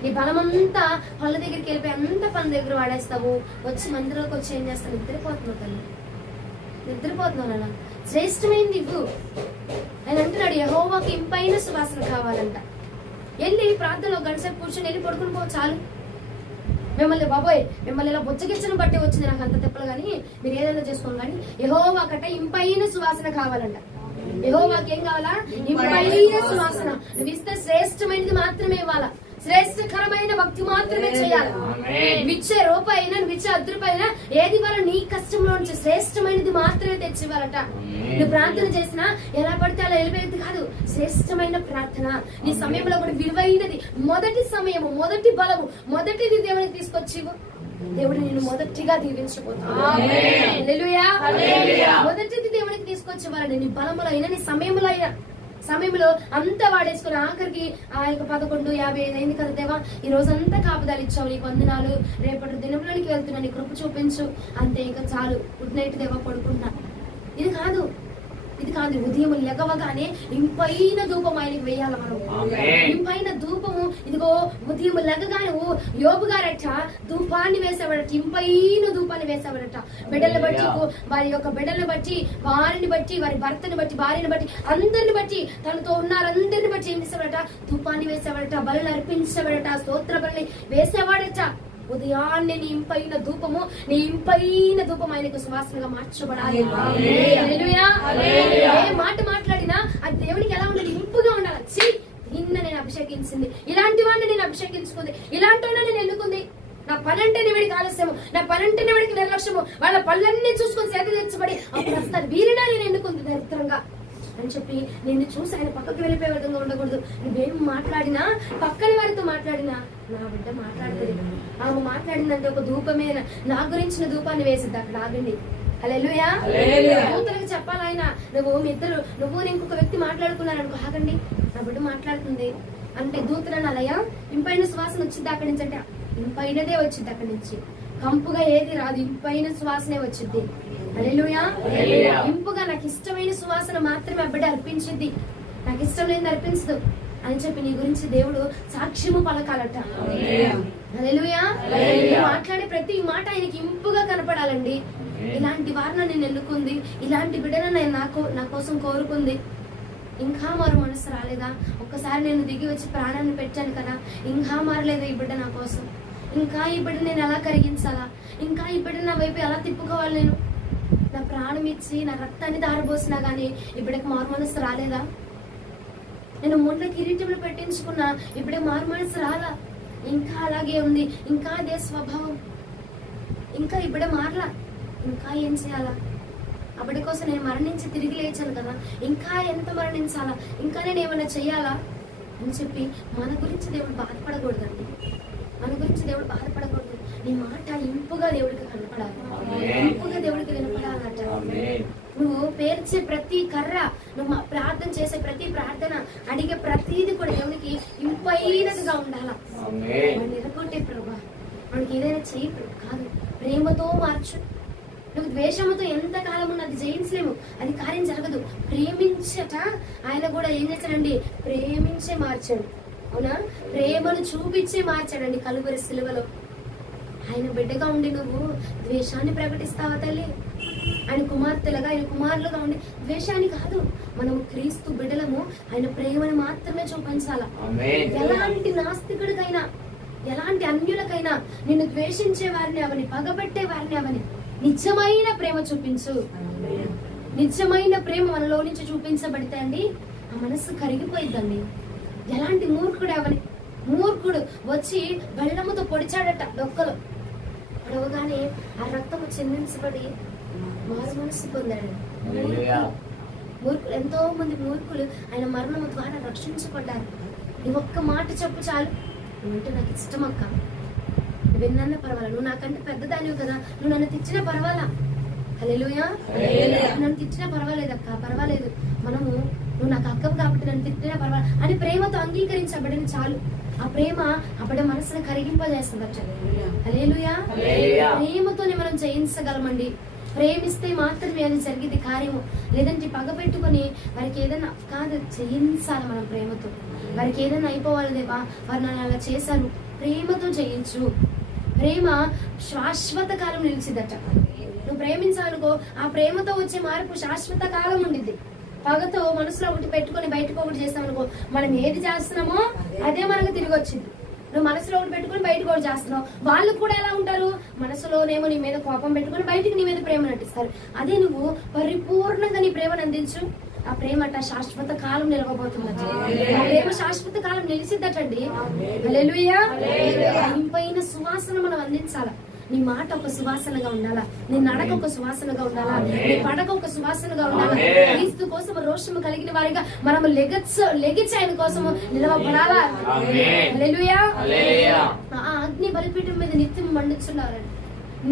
నీ బలమంతా పళ్ళ దగ్గరికి వెళ్ళిపోయి అంతా పళ్ళ దగ్గర వాడేస్తావు. వచ్చి మందిరంలోకి వచ్చి ఏం చేస్తావు? నిద్రపోతున్నావు తల్లి, నిద్రపోతున్నావు నాన్న. శ్రేష్టమైనది ఇవ్వు. ఆయన అంటున్నాడు యెహోవాకి ఇంపైన సువాసన కావాలంట. వెళ్ళి ప్రార్థనలో గంటసేపు కూర్చొని వెళ్ళి పడుకుని పో చాలు. మిమ్మల్ని బాబోయ్ మిమ్మల్ని ఇలా బుచ్చగిచ్చను బట్టి వచ్చింది నాకు అంత తిప్పలు, కానీ మీరు ఏదైనా చేసుకోండి, కానీ యెహోవాకట ఇంపైన సువాసన కావాలంట. యెహోవాకి ఏం కావాలా? ఇంపైన సువాసన. నువ్వు ఇస్తే శ్రేష్టమైనది మాత్రమే ఇవ్వాలా, శ్రేష్టకరమైన భక్తి మాత్రమే చేయాలి. విచ్చే రూపాయి అయినా, విచ్చే 10 రూపాయలు ఏది ఇవ్వాలో నీ కష్టంలో నుంచి శ్రేష్టమైనది మాత్రమే తెచ్చివ్వాలట. నువ్వు ప్రార్థన చేసినా ఎలా పడితే అలా వెళ్ళిపోయేది కాదు. శ్రేష్టమైన ప్రార్థన నీ సమయంలో కూడా విలువైనది, మొదటి సమయము, మొదటి బలము, మొదటిది దేవునికి తీసుకొచ్చి దేవుడు నేను మొదటిగా దీవించబోతున్నాను. హల్లెలూయా. మొదటిది దేవునికి తీసుకొచ్చి వాళ్ళని నీ బలములో అయినా, నీ సమయంలో అంతా వాడేసుకుని ఆఖరికి ఆ యొక్క 11:55 అయింది కదా దేవా, ఈ రోజంతా కాపుదాలు ఇచ్చావు, నీకు వందనాలు, రేపటి దినంలోనికి వెళ్తున్నా, నీ కృప చూపించు, అంతే ఇంకా చాలు, గుడ్ నైట్ దేవా పడుకుంటా. ఇది కాదు. ఉదయం లెగవగానే ఇంపైన ధూపం ఆయనకి వేయాలి మనం. ఇంపైన ధూపము ఇదిగో ఉదయం లెగగానే యోబు గారట ధూపాన్ని వేసేవాడట, ఇంపైన ధూపాన్ని వేసేవాడట. బిడ్డలను బట్టి, వారి యొక్క బిడ్డలను బట్టి, వారిని బట్టి, వారి భర్తని బట్టి, భార్యని బట్టి, అందరిని బట్టి, తనతో ఉన్నారందరిని బట్టి ఏం చేసేవాడట? ధూపాన్ని వేసేవాడట, బలులు అర్పించేవాడట, స్తోత్ర బలి వేసేవాడట. ఉదయాన్నే నీ ఇంపైన ధూపము ఆయనకు సువాసనగా మార్చబడాలి. ఏ మాట మాట్లాడినా అది దేవునికి ఎలా ఉండాలి? ఇంపుగా ఉండాలి. నిన్న నేను అభిషేకించింది, ఇలాంటి వాడిని నేను అభిషేకించుకుంది, ఇలాంటి వాడిని నేను ఎన్నుకుంది. నా పనంటేనే వీడికి ఆలస్యము, నా పనంటేనే వీడికి నిర్లక్ష్యము, వాళ్ళ పనులన్నీ చూసుకొని సేద తీర్చబడి అప్పుడు వస్తారు, వీరినా నేను ఎన్నుకుంది దరిద్రంగా అని చెప్పి నిన్ను చూసి ఆయన పక్కకి వెళ్ళిపోయే విధంగా ఉండకూడదు. నువ్వేం మాట్లాడినా, పక్కన వారితో మాట్లాడినా, నా బిడ్డ మాట్లాడుతుంది, ఆమె మాట్లాడిందంటే ఒక ధూపమే, నా గురించిన ధూపాన్ని వేసిద్ది. అక్కడ ఆగండి. హల్లెలూయా. దూతలకు చెప్పాలయన, నువ్వు ఇంకొక వ్యక్తి మాట్లాడుకున్నారనుకో, ఆగండి, నా బిడ్డ మాట్లాడుతుంది అంటే దూతలను అలయా ఇంపైన సువాసన వచ్చింది అక్కడి నుంచి అంటే ఇంపైనదే వచ్చింది. అక్కడి నుంచి కంపుగా ఏది రాదు, ఇంపైన సువాసనే వచ్చింది. హల్లెలూయా. ఇంపుగా నాకు ఇష్టమైన సువాసన మాత్రమే ఆ బిడ్డ అర్పించింది, నాకు ఇష్టం లేని అర్పించదు అని చెప్పి నీ గురించి దేవుడు సాక్ష్యము పలకాలట. హల్లెలూయా. మాట్లాడే ప్రతి మాట ఆయనకి ఇంపుగా కనపడాలండి. ఇలాంటి వారిని నేను ఎన్నుకుంది, ఇలాంటి బిడ్డను నేను నా కోసం కోరుకుంది. ఇంకా మారు మనసు రాలేదా? ఒక్కసారి నేను దిగి వచ్చి ప్రాణాన్ని పెట్టాను కదా, ఇంకా మారలేదా ఈ బిడ్డ నా కోసం? ఇంకా ఈ బిడ్డ నేను ఎలా కరిగించాలా? ఇంకా ఈ బిడ్డ నా వైపు ఎలా తిప్పుకోవాలి? నేను నా ప్రాణం ఇచ్చి నా రక్తాన్ని దారబోసినా గానీ ఈ బిడ్డకు మారు మనసు రాలేదా? నేను మొండ్ల కిరీటంలో పెట్టించుకున్నా, ఇప్పుడే మారు మనసు రాలా, ఇంకా అలాగే ఉంది, ఇంకా అదే స్వభావం, ఇంకా ఈ బిడ్డ మారలా, ఇంకా ఏం చేయాలా? అప్పటి కోసం నేను మరణించి తిరిగి లేచాను కదా, ఇంకా ఎంత మరణించాలా? ఇంకా నేను ఏమైనా చెయ్యాలా అని చెప్పి మన గురించి దేవుడు బాధపడకూడదండి. మన గురించి దేవుడు బాధపడకూడదు. నీ మాట ఇంపుగా దేవుడికి కనపడాలి, ఇంపుగా దేవుడికి వినపడాలట. నువ్వు పేర్చే ప్రతి కర్ర, నువ్వు ప్రార్థన చేసే ప్రతి ప్రార్థన, అడిగే ప్రతిది కూడా దేవునికి ఇంపైనదిగా ఉండాలా. వాడిని ఎరగొట్టే ప్రభా, వాడికి ఏదైనా చేయి కాదు, ప్రేమతో మార్చు. నువ్వు ద్వేషముతో ఎంత కాలం ఉన్నది జయించలేము, అది కార్యం జరగదు. ప్రేమించట ఆయన కూడా ఏం చేశాడండి? ప్రేమించే మార్చాడు. అవునా? ప్రేమను చూపించే మార్చాడండి కలువరి సిలువలో. ఆయన బిడ్డగా ఉండి నువ్వు ద్వేషాన్ని ప్రకటిస్తావా తల్లి? ఆయన కుమార్తెలుగా, ఆయన కుమారులుగా ఉండి ద్వేషాన్ని కాదు, మనం క్రీస్తు బిడ్డలము, ఆయన ప్రేమను మాత్రమే చూపించాలా. ఎలాంటి నాస్తికుడికైనా, ఎలాంటి అన్యులకైనా, నిన్ను ద్వేషించే వారిని అవని, పగబెట్టే వారిని అవని, నిజమైన ప్రేమ చూపించు. నిజమైన ప్రేమ మనలో నుంచి చూపించబడితే అండి ఆ మనస్సు కరిగిపోయిద్దండి. ఎలాంటి మూర్ఖుడు అవని, మూర్ఖుడు వచ్చి బెల్లముతో పొడిచాడట డొక్కలు, పొడవగానే ఆ రక్తము చెందించబడి మారు మనస్సు పొందాడు. మూర్ఖులు, ఎంతో మంది మూర్ఖులు ఆయన మరణము ద్వారా రక్షించబడ్డారు. నువ్వు ఒక్క మాట చెప్పు చాలు, నువ్వంటే నాకు ఇష్టం అక్క, విన్నా పర్వాలా, నువ్వు నాకంటే పెద్దదానివి కదా, నువ్వు నన్ను తెచ్చినా పర్వాలా, హల్లెలూయా, నన్ను తిట్టినా పర్వాలేదక్క, పర్వాలేదు, మనము నువ్వు నాకు అక్కవు కాబట్టి నన్ను తిట్టినా పర్వాలేదు అని ప్రేమతో అంగీకరించబడిన చాలు. ఆ ప్రేమ అప్పుడే మనసును కరిగింపజేస్తుందట. హల్లెలూయా. ప్రేమతోనే మనం జయించగలమండి. ప్రేమిస్తే మాత్రమే అది జరిగింది కార్యము. లేదంటే పగ పెట్టుకుని వారికి ఏదైనా కాదు, జయించాలి మనం ప్రేమతో. వారికి ఏదైనా అయిపోవాలి దేవా, వారు నన్ను అలా చేశారు, ప్రేమతో జయించు. ప్రేమ శాశ్వత కాలం నిలిచిదట. నువ్వు ప్రేమించాలనుకో, ఆ ప్రేమతో వచ్చే మార్పు శాశ్వత కాలం ఉండిద్ది. పగతో మనసులో ఒకటి పెట్టుకుని బయటకు ఒకటి చేస్తామనుకో, మనం ఏది చేస్తున్నామో అదే మనకు తిరిగి వచ్చింది. నువ్వు మనసులో ఒకటి పెట్టుకుని బయటకు ఒకటి చేస్తున్నావు, వాళ్ళు కూడా ఎలా ఉంటారు, మనసులోనేమో నీ మీద కోపం పెట్టుకుని బయటికి నీ మీద ప్రేమ నటిస్తారు. అదే నువ్వు పరిపూర్ణంగా నీ ప్రేమను అందించు, ఆ ప్రేమట శాశ్వత కాలం నిలవబోతుందట. ఆ ప్రేమ శాశ్వత కాలం నిలిచిద్దటండి. హల్లెలూయా. ఇంపైన సువాసన మనం అందించాల. నీ మాట ఒక సువాసనగా ఉండాలా, నీ నడక ఒక సువాసనగా ఉండాలా, నీ పడక ఒక సువాసనగా ఉండాలా. క్రీస్తు కోసం రోషము కలిగిన వారిగా మనము లెగిచి ఆయన కోసము నిలవబడాలా. హల్లెలూయా. ఆ అగ్ని బలిపీఠం మీద నిత్యం మండించుండవాలండి.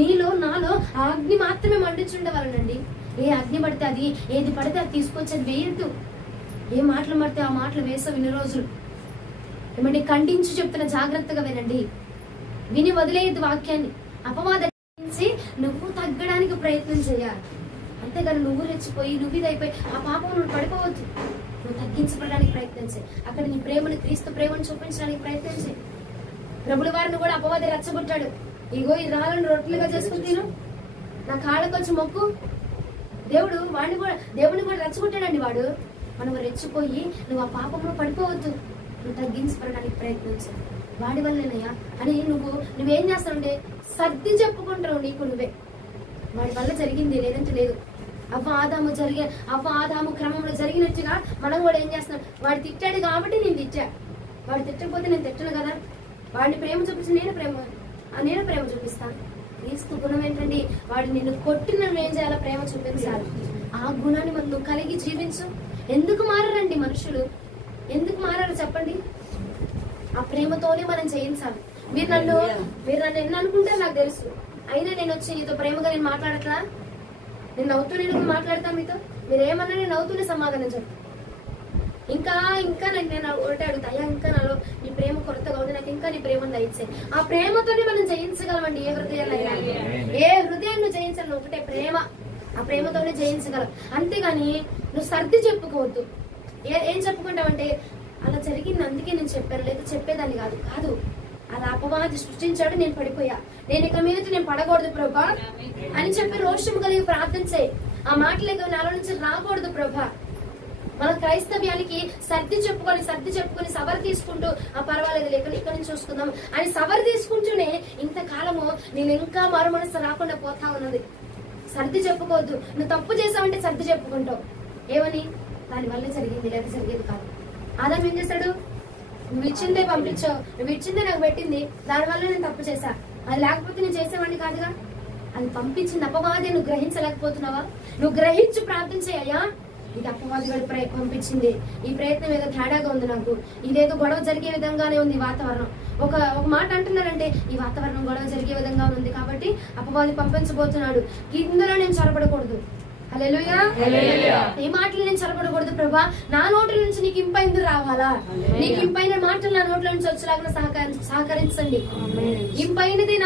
నీలో నాలో ఆ అగ్ని మాత్రమే మండించుండవాలనండి. ఏ అగ్ని పడితే అది, ఏది పడితే అది తీసుకొచ్చి అది వేయద్దు. ఏ మాటలు పడితే ఆ మాటలు వేసవి ఇన్ని రోజులు. ఏమంటే ఖండించి చెప్తున్న, జాగ్రత్తగా వినండి, విని వదిలేయద్దు వాక్యాన్ని. అపవాదం నువ్వు తగ్గడానికి ప్రయత్నం చేయాలి, అంతేగాని నువ్వు రెచ్చిపోయి నువ్వు ఇదైపోయి ఆ పాపం నువ్వు పడిపోవద్దు. నువ్వు తగ్గించబడడానికి ప్రయత్నం చేయి. అక్కడ నీ ప్రేమను, క్రీస్తు ప్రేమను చూపించడానికి ప్రయత్నం చేయి. ప్రభుల వారిని కూడా అపవాది రెచ్చగొట్టాడు. ఇగో ఈ రాళ్ళను రొట్టెలుగా చేసుకుని తిను, నా కాళ్ళకు వచ్చి మొక్కు. దేవుడిని కూడా రెచ్చగొట్టాడండి వాడు. మనం రెచ్చిపోయి నువ్వు ఆ పాపంలో పడిపోవద్దు, నువ్వు తగ్గించబడడానికి ప్రయత్నించు. వాడి వల్లేనయ్యా అని నువ్వేం చేస్తావంటే సర్ది చెప్పుకుంటావు నీకు నువ్వే. వాడి వల్ల జరిగింది, లేదంటే లేదు. అవ్వ ఆదాము క్రమంలో జరిగినట్టుగా మనం కూడా ఏం చేస్తున్నాం, వాడు తిట్టాడు కాబట్టి నేను తిట్టా, వాడు తిట్టకపోతే నేను తిట్టను కదా. వాడిని ప్రేమ చూపించి నేను ప్రేమ చూపిస్తాను. క్రీస్తు గుణం ఏంటండి, వాడు నిన్ను కొట్టి నన్ను ఏం చేయాలో ప్రేమ చూపించాలి. ఆ గుణాన్ని మనం నువ్వు కలిగి జీవించు. ఎందుకు మారారండి మనుషులు, ఎందుకు మారారు చెప్పండి? ఆ ప్రేమతోనే మనం చేయించాలి. మీరు నన్ను ఎన్ని అనుకుంటారు నాకు తెలుసు, అయినా నేను వచ్చి నీతో ప్రేమగా నేను మాట్లాడట్లా, నేను నవ్వుతూనే మాట్లాడతా మీతో. మీరు ఏమన్నా నేను నవ్వుతూనే సమాధానం చెప్తాను. ఇంకా నేను ఒకటే అడుగుతా, అయ్యా ఇంకా నాలో నీ ప్రేమ కొరతగా ఉంది, నాకు ఇంకా నీ ప్రేమను దయచే. ఆ ప్రేమతోనే మనం జయించగలమండి ఏ హృదయాన్నైనా. ఏ హృదయాన్ని నువ్వు జయించాలి, ఒకటే ప్రేమ. ఆ ప్రేమతోనే జయించగలం. అంతేగాని నువ్వు సర్ది చెప్పుకోవద్దు. ఏం చెప్పుకుంటావంటే అలా జరిగింది అందుకే నేను చెప్పాను, లేదా చెప్పేదాన్ని కాదు. అలా అపవాది సృష్టించాడు, నేను పడిపోయా, నేను ఇక మీద నేను పడకూడదు ప్రభా అని చెప్పి రోషం కలిగి ప్రార్థన చేయి. ఆ మాటలు నాలో నుంచి రాకూడదు ప్రభా. మన క్రైస్తవ్యానికి సర్ది చెప్పుకొని సవర్ తీసుకుంటూ ఆ పర్వాలేదు ఇక్కడ నుంచి చూసుకుందాం అని సవర్ తీసుకుంటూనే ఇంతకాలము నేను ఇంకా మారు మనసు రాకుండా పోతా ఉన్నది. సర్ది చెప్పుకోవద్దు. నువ్వు తప్పు చేసావంటే సర్ది చెప్పుకుంటావు. ఏమని, దాని వల్ల జరిగింది, లేదా జరిగేది కాదు. ఆదాం ఏం చేశాడు, నువ్వు ఇచ్చిందే పంపించావు, నువ్వు ఇచ్చిందే నాకు పెట్టింది, దానివల్ల నేను తప్పు చేశా, అది లేకపోతే నేను చేసేవాడిని కాదుగా. అది పంపించింది అపవాది, నువ్వు గ్రహించలేకపోతున్నావా? నువ్వు గ్రహించి ప్రార్థించేయ్యా, ఇది అపవాది వాడు పంపించింది, ఈ ప్రయత్నం ఏదో తేడాగా ఉంది, నాకు ఇదేదో గొడవ జరిగే విధంగానే ఉంది వాతావరణం. ఒక మాట అంటున్నారంటే ఈ వాతావరణం గొడవ జరిగే విధంగా ఉంది కాబట్టి అపవాది పంపించబోతున్నాడు, ఇందులో నేను చొరబడకూడదు హల్లెలూయా. ఈ మాటలు నేను చొరబడకూడదు ప్రభా, నా నోట్ల నుంచి నీకు ఇంపైంది రావాలా, నీకు ఇంపైన మాటలు నా నోట్ల నుంచి వచ్చేలాగా సహకరించండి. ఇంపైనది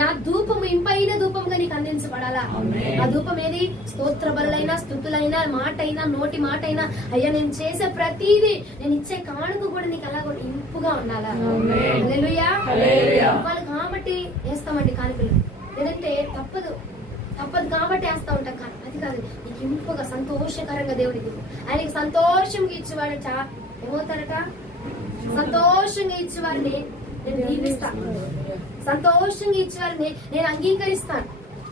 నా ధూపము ఇంపైన ధూపంగా నీకు అందించబడాలా. ఆ ధూపం ఏది? స్తోత్ర బలులైనా, స్తుతులైనా, మాట అయినా, నోటి మాట అయినా, అయ్యా నేను చేసే ప్రతిదీ, నేను ఇచ్చే కానుక కూడా నీకు అలా ఇంపుగా ఉండాలా. హల్లెలూయా. వాళ్ళు కాబట్టి వేస్తామండి కానుకలు, లేదంటే తప్పదు కాబట్టి వేస్తా ఉంటాం. అది కాదు, నీకు ఇంపుగా సంతోషకరంగా దేవుడికి, ఆయనకి సంతోషంగా ఇచ్చేవాడట ఏమవుతాడట? సంతోషంగా ఇచ్చేవారిని నేను దీవిస్తాను, సంతోషంగా ఇచ్చేవారిని నేను అంగీకరిస్తాను.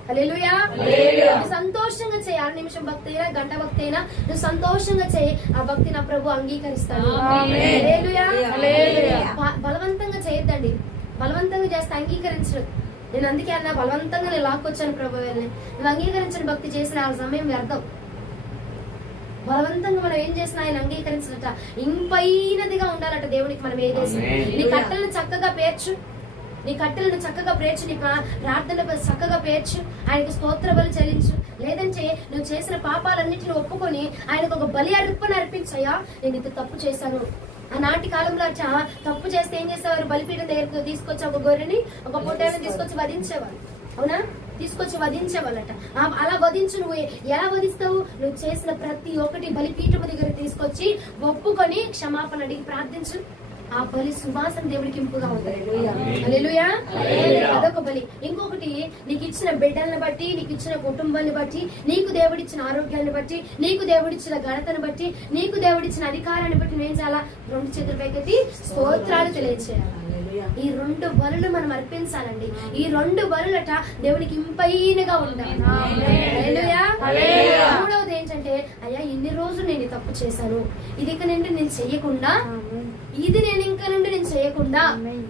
హల్లెలూయా. నువ్వు సంతోషంగా చేయి, 6 నిమిషం భక్తి అయినా, గంట భక్తి అయినా, నువ్వు సంతోషంగా చేయి, ఆ భక్తి నా ప్రభు అంగీకరిస్తాడు. హల్లెలూయా. బలవంతంగా చేయొద్దండి, బలవంతంగా చేస్తే అంగీకరించడు. నేను అందుకే అన్నా, బలవంతంగా నేను లాక్కొచ్చాను ప్రభు వెళ్ళి, నువ్వు అంగీకరించిన భక్తి చేసిన ఆ సమయం వ్యర్థం. బలవంతంగా మనం ఏం చేసినా ఆయన అంగీకరించినట్ట ఇంపైనదిగా ఉండాలట దేవుడికి మనం ఏదేసి. నీ కట్టెలను చక్కగా పేర్చు, నీ కట్టెలను చక్కగా పేర్చు, నీ ప్రార్థన చక్కగా పేర్చు, ఆయనకు స్తోత్ర బలి చెల్లించు. లేదంటే నువ్వు చేసిన పాపాలన్నిటిని ఒప్పుకొని ఆయనకు ఒక బలి అర్పించయ్యా, నేను ఇంత తప్పు చేశాను. ఆనాటి కాలంలో తప్పు చేస్తే ఏం చేసేవారు? బలిపీఠం దగ్గరకు తీసుకొచ్చి ఒక గొర్రెని, ఒక పొట్టేని తీసుకొచ్చి వధించేవారు. అవునా? తీసుకొచ్చి వధించేవాళ్ళట. అలా వధించు. నువ్వు ఎలా వధిస్తావు? నువ్వు చేసిన ప్రతి ఒక్కటి బలిపీఠం దగ్గర తీసుకొచ్చి ఒప్పుకొని క్షమాపణ అడిగి ప్రార్థించు. ఆ బలి సువాసన దేవుడికి ఇంపుగా ఉంటుంది. హల్లెలూయా. అదొక బలి. ఇంకొకటి, నీకు ఇచ్చిన బిడ్డలను బట్టి, నీకు ఇచ్చిన కుటుంబాన్ని బట్టి, నీకు దేవుడిచ్చిన ఆరోగ్యాన్ని బట్టి, నీకు దేవుడిచ్చిన ఘనతను బట్టి, నీకు దేవుడిచ్చిన అధికారాన్ని బట్టి నువ్వేం చేయాలా? 2 చేతులు పైకెత్తి స్తోత్రాలు తెలియజేయాలి. ఈ 2 బలులు మనం అర్పించాలండి. ఈ 2 బలులట దేవునికి ఇంపైనగా ఉండాలి. హల్లెలూయా. మూడవది ఏంటంటే, అయ్యా ఇన్ని రోజులు నేను తప్పు చేశాను, ఇది ఇక నుండి నేను చెయ్యకుండా,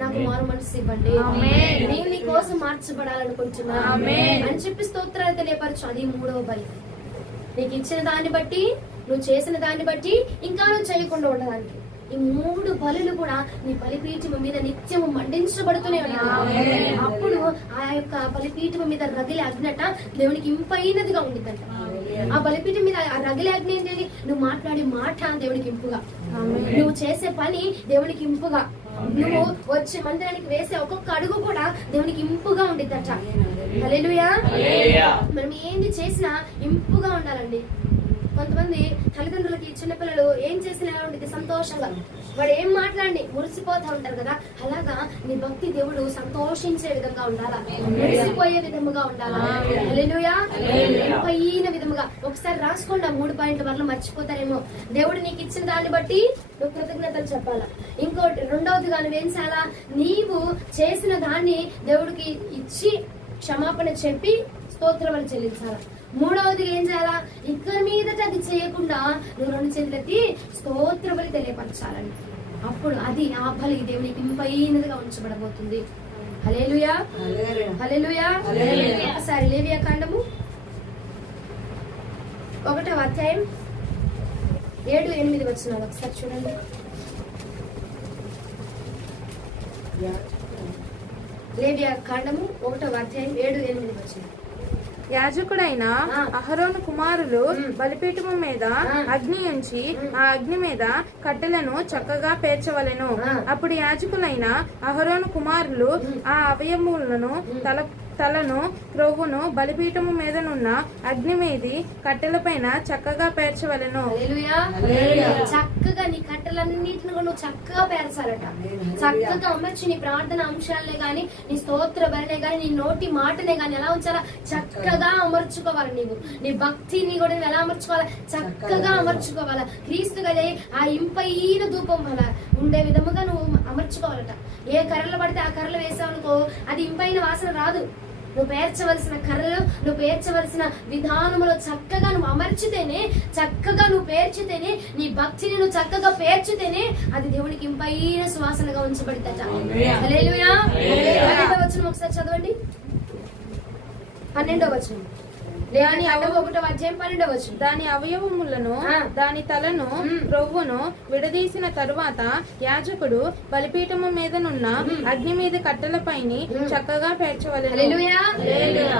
నాకు మారు మనసు ఇవ్వండి, నేను నీ కోసం మార్చబడాలనుకుంటున్నా అని చెప్పి స్తోత్రాలు తెలియపరచు. అది 3వ బలి. నీకు ఇచ్చిన దాన్ని బట్టి, నువ్వు చేసిన దాన్ని బట్టి, ఇంకా నువ్వు చేయకుండా ఉండడానికి. ఈ 3 బలులు కూడా నీ బలిపీఠం మీద నిత్యము మండించబడుతూనే ఉన్నాయి. అప్పుడు ఆ యొక్క బలిపీఠం మీద రగిలే అగ్నట దేవునికి ఇంపైనదిగా ఉండిద్దంట. ఆ బలిపీఠం మీద ఆ రగిలే అగ్ని ఏంటి? నువ్వు మాట్లాడే మాట దేవునికి ఇంపుగా, నువ్వు చేసే పని దేవునికి ఇంపుగా, నువ్వు వచ్చే మందిరానికి వేసే ఒక్కొక్క అడుగు కూడా దేవునికి ఇంపుగా ఉండిద్దట. హల్లెలూయా. మనం ఏంది చేసినా ఇంపుగా ఉండాలండి. కొంతమంది తల్లిదండ్రులకి చిన్నపిల్లలు ఏం చేసినా ఉండేది సంతోషంగా, వాడు ఏం మాట్లాడి మురిసిపోతా ఉంటారు కదా, అలాగా నీ భక్తి దేవుడు సంతోషించే విధంగా ఉండాలా, మురిసిపోయే విధముగా ఉండాలా. హల్లెలూయా. ఇంపైన విధముగా. ఒకసారి రాసుకోండి, 3 పాయింట్లు వల్ల మర్చిపోతారేమో. దేవుడు నీకు ఇచ్చిన దాన్ని బట్టి నువ్వు కృతజ్ఞతలు చెప్పాలా. ఇంకోటి, రెండవదిగా నువ్వేం చేయాలా? నీవు చేసిన దాన్ని దేవుడికి ఇచ్చి క్షమాపణ చెప్పి స్తోత్రములు చెల్లించాలా. మూడవది ఏం చేయాలా? ఇక మీదట అది చేయకుండా నువ్వు 2 చేతులెత్తి స్తోత్ర బలి తెలియపరచాలని. అప్పుడు అది ఆ బలి దేవునికి ఇంపైనదిగా ఉంచబడబోతుంది. హల్లెలూయా. హల్లెలూయా. ఒకసారి లేవియా కాండము 1వ అధ్యాయం 7-8 వచనాలు ఒకసారి చూడండి. లేవియా కాండము 1వ అధ్యాయం 7-8 వచనాలు. యాజకుడైన అహరోను కుమారులు బలిపీఠము మీద అగ్ని ఉంచి ఆ అగ్ని మీద కట్టెలను చక్కగా పేర్చవలెను. అప్పుడు యాజకులైన అహరోను కుమారులు ఆ అవయములను తలను క్రొవ్వును బలిపీఠము మీదనున్న అగ్ని మీది కట్టెల పైన చక్కగా పేర్చవలెను. చక్కగా నీ కట్టెలన్నిటిని నువ్వు చక్కగా పేర్చాలట. చక్కగా అమర్చి నీ ప్రార్థన అంశాలనే గాని, నీ స్తోత్ర బలినే గాని, నీ నోటి మాటనే గాని ఎలా ఉంచాలా? చక్కగా అమర్చుకోవాలి. నీ భక్తిని కూడా నువ్వు ఎలా అమర్చుకోవాలా? చక్కగా అమర్చుకోవాలా. క్రీస్తుగా ఆ ఇంపైన ధూపం వల్ల ఉండే విధముగా నువ్వు అమర్చుకోవాలట. ఏ కర్రలు పడితే ఆ కర్రలు వేసావనుకో అది ఇంపైన వాసన రాదు. నువ్వు పేర్చవలసిన కర్రలు, నువ్వు పేర్చవలసిన విధానములో చక్కగా నువ్వు అమర్చితేనే, చక్కగా నువ్వు పేర్చితేనే, నీ భక్తిని నువ్వు చక్కగా పేర్చితేనే అది దేవునికి ఇంపైన సువాసనగా ఉంచబడిద్దట. హల్లెలూయా. 12వ వచనం ఒకసారి చదవండి. 12వ వచనం లేని 1:12 దాని అవయవములను దాని తలను రొవ్వును విడదీసిన తరువాత యాజకుడు బలిపీఠము మీదనున్న అగ్ని మీద కట్టెలపైన చక్కగా పేర్చవలెను.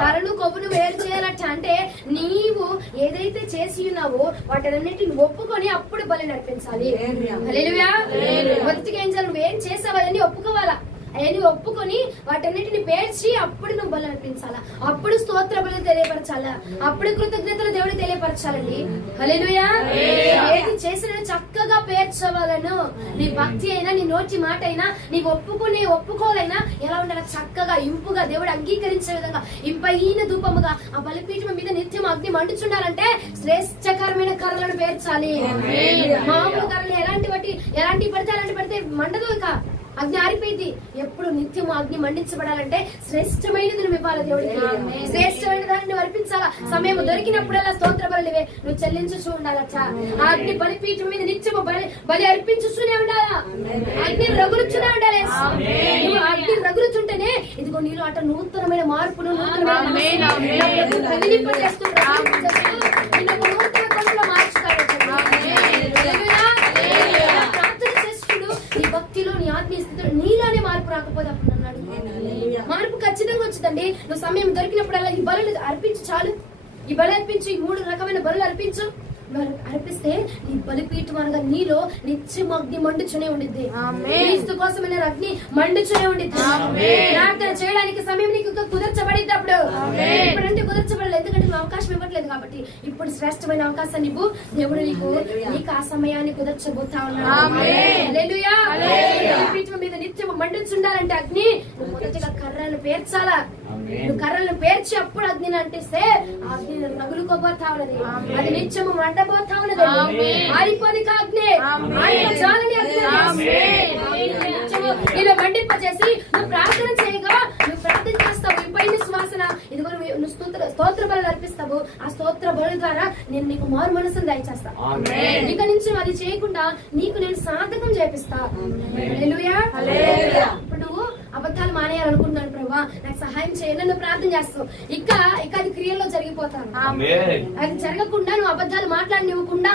తలను కొవ్వును వేరు చేయాలట. అంటే నీవు ఏదైతే చేసి ఉన్నావో వాటన్నిటిని ఒప్పుకొని అప్పుడు బలి నడిపించాలి. హల్లెలూయా. మొదటిగా ఏం చేయాలి? నువ్వేం చేసావని ఒప్పుకోవాలా. అవన్నీ ఒప్పుకొని వాటన్నిటిని పేర్చి అప్పుడు నువ్వు బలి అర్పించాలా. అప్పుడు స్తోత్ర బలి తెలియపరచాలా. అప్పుడు కృతజ్ఞతలు దేవుడికి తెలియపరచాలండి. హల్లెలూయా. ఏది చేసినా చక్కగా పేర్చవాలను. నీ భక్తి అయినా, నీ నోటి మాట అయినా, నీ ఒప్పుకోలైనా ఎలా ఉండాలి? చక్కగా ఇంపుగా దేవుడు అంగీకరించే విధంగా ఇంపైన ధూపముగా ఆ బలిపీఠం మీద నిత్యం అగ్ని మండుచుండాలంటే శ్రేష్టకరమైన కర్రలను పేర్చాలి. మామూలు కర్రలు ఎలాంటి పడితే మండదు. ఇక అగ్ని ఆరిపోయింది. ఎప్పుడు నిత్యం అగ్ని మండించబడాలంటే శ్రేష్టమైనది నువ్వు ఇవ్వాలి దేవుడికి. శ్రేష్టమైన దాన్ని నువ్వు అర్పించాలా. సమయం దొరికినప్పుడల్లా స్తోత్ర బలివే నువ్వు చెల్లించుచూ ఉండాలట. ఆ అగ్ని బలిపీఠం మీద నిత్యము బలి అర్పించుతూనే ఉండాలా. అగ్ని రగులుతూనే ఉండాలి. నువ్వు అగ్ని రగులుతుంటేనే ఇదిగో నీలో అట నూతనమైన మార్పును భక్తిలో నీ ఆత్మీయ స్థితిలో నీలోనే మార్పు రాకపోతే అప్పుడు అన్నాడు మార్పు ఖచ్చితంగా వచ్చిందండి. నువ్వు సమయం దొరికినప్పుడల్లా ఈ బలులు అర్పించు. చాలు, ఈ బలి అర్పించు. ఈ 3 రకమైన బలులు అర్పించు. అర్పిస్తే నీ బలిపీఠం అనగా నీలో నిత్యం అగ్ని మండుచునే ఉండిద్ది. క్రీస్తు కోసమైన అగ్ని మండుచునే ఉండిద్ది. ప్రార్థన చేయడానికి సమయం నీకు కుదర్చబడిద్ది. అప్పుడు ఇప్పుడంటే కుదర్చబడలేదు, ఎందుకంటే నువ్వు అవకాశం ఇవ్వట్లేదు కాబట్టి. ఇప్పుడు శ్రేష్టమైన అవకాశాన్ని ఇవ్వు. దేవుడు నీకు ఆ సమయాన్ని కుదర్చబోతా ఉన్నాడు. హల్లెలూయా. బలిపీఠం మీద నిత్యం మండుచుండాలంటే అగ్ని నువ్వు మొదటిగా కర్రలను పేర్చాలా. నువ్వు కర్రలను పేర్చి అప్పుడు అగ్నిని అంటిస్తే అగ్ని రగులుకోబోతా ఉన్నది. అది నిత్యము మండబోతా ఉన్నది. ఆరిపోనిక అగ్ని ఇలా మండింపజేసి నువ్వు ప్రార్థన చేయగా నువ్వు ప్రార్థన చేస్తావు. ఇప్పుడు శ్వాసన ఇదిగో నువ్వు స్తోత్ర బలు అర్పిస్తావు. ఆ స్తోత్ర బలు ద్వారా నేను నీకు మారు మనసును దయచేస్తా. ఇక నుంచి అది చేయకుండా నీకు నేను సాధకం చేపిస్తా. హల్లెలూయా. ఇప్పుడు నువ్వు అబద్ధాలు మానేయాలనుకుంటున్నాను ప్రభా, నాకు సహాయం చేయాలి, నువ్వు ప్రార్థన చేస్తావు. ఇక అది క్రియల్లో జరిగిపోతాను. అది జరగకుండా నువ్వు అబద్ధాలు మాట్లాడనివ్వకుండా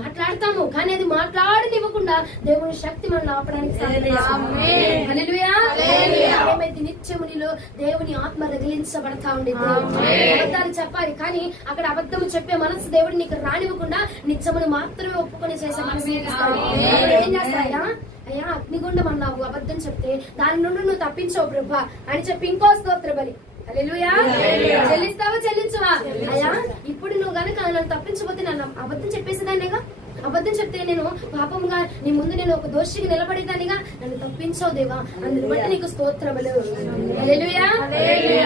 మాట్లాడతాము, కానీ అది మాట్లాడనివ్వకుండా దేవుని శక్తి మనం ఆపడానికి ఏమైతే నిత్యమునిలో దేవుని ఆత్మ రగిలించబడతా ఉండేది. అబద్ధాలు చెప్పాలి, కానీ అక్కడ అబద్ధము చెప్పే మనసు దేవుడు నీకు రానివ్వకుండా నిత్యమును మాత్రమే ఒప్పుకొని చేసే మనసు ఏం చేస్తాయా? అయ్యా అగ్నిగుండం అన్నావు, అబద్ధం చెప్తే దాని నుండి నువ్వు తప్పించవు ప్రభా అని చెప్పి ఇంకో స్తోత్ర బలి. హల్లెలూయా. చెల్లిస్తావా చెల్లించవా? అయ్యా ఇప్పుడు నువ్వు గనక నన్ను తప్పించబోతే నన్ను అబద్ధం చెప్పేసేదాన్నేగా. అబద్ధం చెప్తే నేను పాపంగా నీ ముందు నేను ఒక దోషికి నిలబడేదానిగా, నన్ను తప్పించవు దేవా, అందుని బట్టి నీకు స్తోత్రములు. హల్లెలూయా.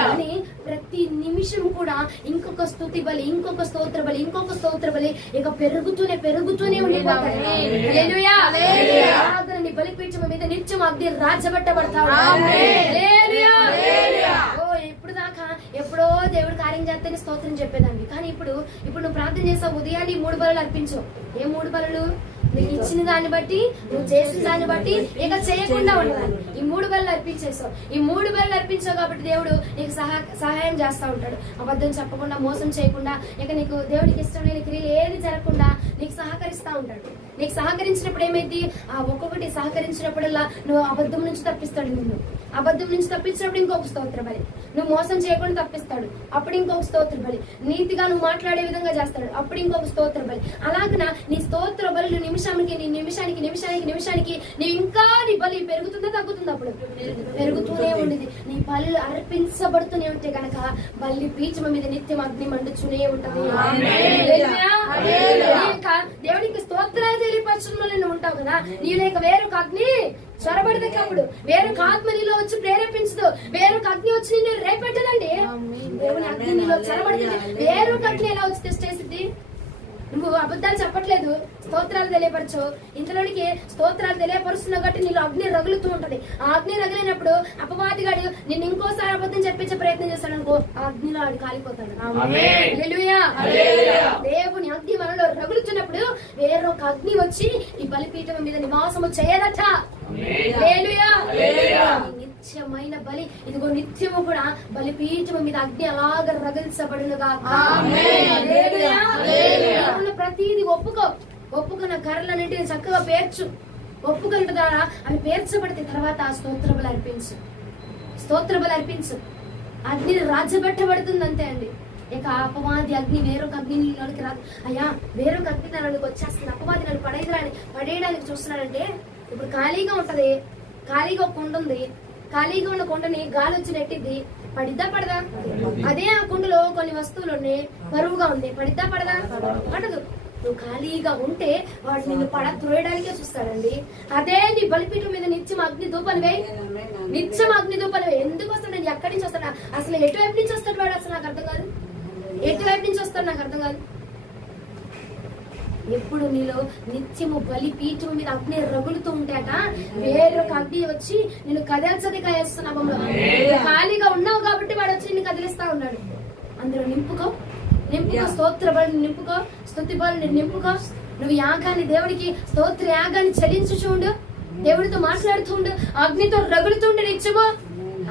అని ప్రతి నిమిషం కూడా ఇంకొక స్తుతి బలి, ఇంకొక స్తోత్ర బలి, ఇంకొక స్తోత్ర బలి ఇక పెరుగుతూనే ఉండిపోతాయి. హల్లెలూయా. నీ బలిపీఠం మీద నిత్యం అగ్ని రాజబట్టబడతావు. హల్లెలూయా. ఇప్పుడు దాకా ఎప్పుడో దేవుడు కార్యం చేస్తేనే స్తోత్రం చెప్పేదాన్ని, కానీ ఇప్పుడు నువ్వు ప్రార్థన చేస్తావు. ఉదయాన్ని 3 బలులు అర్పించు. ఏ 3 బలులు? నీకు ఇచ్చిన దాన్ని బట్టి, నువ్వు చేసిన దాన్ని బట్టి, ఇక చేయకుండా ఉండదాన్ని ఈ 3 బలులు అర్పించేసావు. ఈ 3 బలులు అర్పించావు కాబట్టి దేవుడు నీకు సహాయం చేస్తా ఉంటాడు. అబద్ధం చెప్పకుండా, మోసం చేయకుండా, ఇక నీకు దేవుడికి ఇష్టం లేని క్రియలు ఏది జరగకుండా నీకు సహకరిస్తా ఉంటాడు. నీకు సహకరించినప్పుడు ఏమైంది? ఆ ఒక్కొక్కటి సహకరించినప్పుడల్లా నువ్వు అబద్ధం నుంచి తప్పిస్తాడు. నిన్ను అబద్ధం నుంచి తప్పించినప్పుడు ఇంకొక స్తోత్ర బలి. నువ్వు మోసం చేయకుండా తప్పిస్తాడు, అప్పుడు ఇంకొక స్తోత్ర బలి. నీతిగా నువ్వు మాట్లాడే విధంగా చేస్తాడు, అప్పుడు ఇంకొక స్తోత్ర బలి. అలాగన నీ స్తోత్ర బలులు నిమిషానికి నీవు ఇంకా నీ బలి పెరుగుతుందా తగ్గుతుందా? అప్పుడు పెరుగుతూనే ఉండేది. నీ బలులు అర్పించబడుతూనే ఉంటే గనక బలి పీఠం మీద నిత్యం అగ్ని మండుతూనే ఉంటది. దేవునికి స్తోత్రాలు తెలియపరచడంలో నువ్వు ఉంటావు కదా. నీ లేక వేరొక అగ్ని చొరబడితే అప్పుడు వేరొక ఆత్మ నీలో వచ్చి ప్రేరేపించదు, వేరొక అగ్ని వచ్చి నిన్ను రేపెట్టదండి. దేవుని అగ్ని నీలో చొరబడితే వేరొక అగ్ని ఎలా వచ్చి తెచ్చేసింది? నువ్వు అబద్ధాలు చెప్పట్లేదు, స్తోత్రాలు తెలియపరచు. ఇంతలోనికి స్తోత్రాలు తెలియపరుస్తున్నావు కాబట్టి నీలో అగ్ని రగులుతూ ఉంటది. ఆ అగ్ని రగిలినప్పుడు అపవాదిగాడు నిన్ను ఇంకోసారి అబద్ధం చెప్పించే ప్రయత్నం చేస్తాడు అనుకో, ఆ అగ్నిలో ఆడు కాలిపోతాడు. హల్లెలూయా. దేవుని అగ్ని మనలో రగులుతున్నప్పుడు వేరొక అగ్ని వచ్చి ఈ బలిపీఠం మీద నివాసము చేయదట. హల్లెలూయా. నిత్యం ప్రీతికరమైన బలి ఇదిగో నిత్యము కూడా బలిపీఠము మీద అగ్ని అలాగ రగిల్చబడునుగా. ప్రతిదీ ఒప్పుకున్న కర్రలన్నింటినీ చక్కగా పేర్చు. ఒప్పుకున్న ద్వారా అవి పేర్చబడితే తర్వాత స్తోత్ర బలి అర్పించు. అగ్నిని రాజ్యపెట్టబడుతుంది అంతే అండి. ఇక అపవాది అగ్ని వేరొక అగ్నిలోకి రాదు. అయ్యా వేరొక అగ్ని నన్నుకి వచ్చేస్తుంది, అపవాది నన్ను పడేయడానికి చూస్తున్నాడంటే, ఇప్పుడు ఖాళీగా ఉంటది, ఖాళీగా ఒక కుండ ఉంది, ఖాళీగా ఉన్న కుండని గాలి వచ్చి నెట్టిద్ది, పడిద్దా పడదా? అదే ఆ కుండలో కొన్ని వస్తువులు ఉన్నాయి, బరువుగా ఉంది, పడిద్దా పడదా? పడదు. నువ్వు ఖాళీగా ఉంటే వాడు నిన్ను త్రోయడానికే చూస్తాడండి. అదే నీ బలిపీఠం మీద నిత్యం అగ్ని దూపని వేయి. ఎందుకు వస్తాడు? నేను ఎక్కడి నుంచి వస్తాడు? అసలు ఎటువైపు నుంచి వస్తాడు వాడు? అసలు నాకు అర్థం కాదు. ఎటువైపు నుంచి వస్తాడు నాకు అర్థం కాదు. ఎప్పుడు నీలో నిత్యము బలిపీఠం మీద అగ్ని రగులుతూ ఉంటేట వేరొక అగ్ని వచ్చి నేను కదల్చది కాయేస్తున్నావు. ఖాళీగా ఉన్నావు కాబట్టి వాడు వచ్చి నిన్ను కదిలిస్తా ఉన్నాడు. అందులో నింపుకో, స్తోత్ర బలిని నింపుకో, స్తుతి బలిని నింపుకో. నువ్వు యాగాన్ని దేవుడికి స్తోత్ర యాగాన్ని చెల్లించు చూడు, దేవుడితో మాట్లాడుతూ ఉండు, అగ్నితో రగులుతుంటే నిత్యము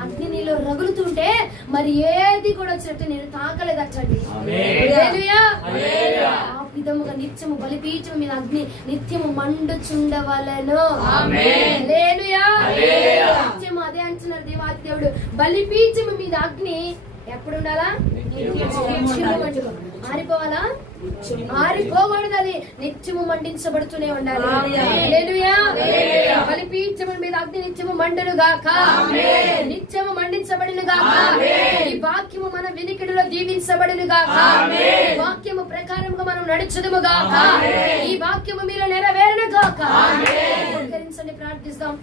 అగ్ని నీలో రగులుతుంటే మరి ఏది కూడా వచ్చినట్టు నేను తాకలేదటండి. ఆ విధముగా నిత్యము బలిపీఠం మీద అగ్ని నిత్యము మండుచుండవలెను. నిత్యము అదే అంటున్నారు దేవాది దేవుడు. బలిపీఠము మీద అగ్ని ఎప్పుడు ఉండాలా? ఆరిపోవాలా? ఆరిపోకూడదు, అది నిత్యము మండించబడుతూనే ఉండాలి. బలిపీఠము మీద అగ్ని నిత్యము మండును గాక, నిత్యము మండించబడిను గాక. ఈ వాక్యము మన వినికిడిలో దీవించబడిను గాక, ఈ వాక్యము ప్రకారముగా మనం నడుచుదుము గాక, ఈ వాక్యము మీరు నెరవేరును గాక. ప్రార్థిస్తాం.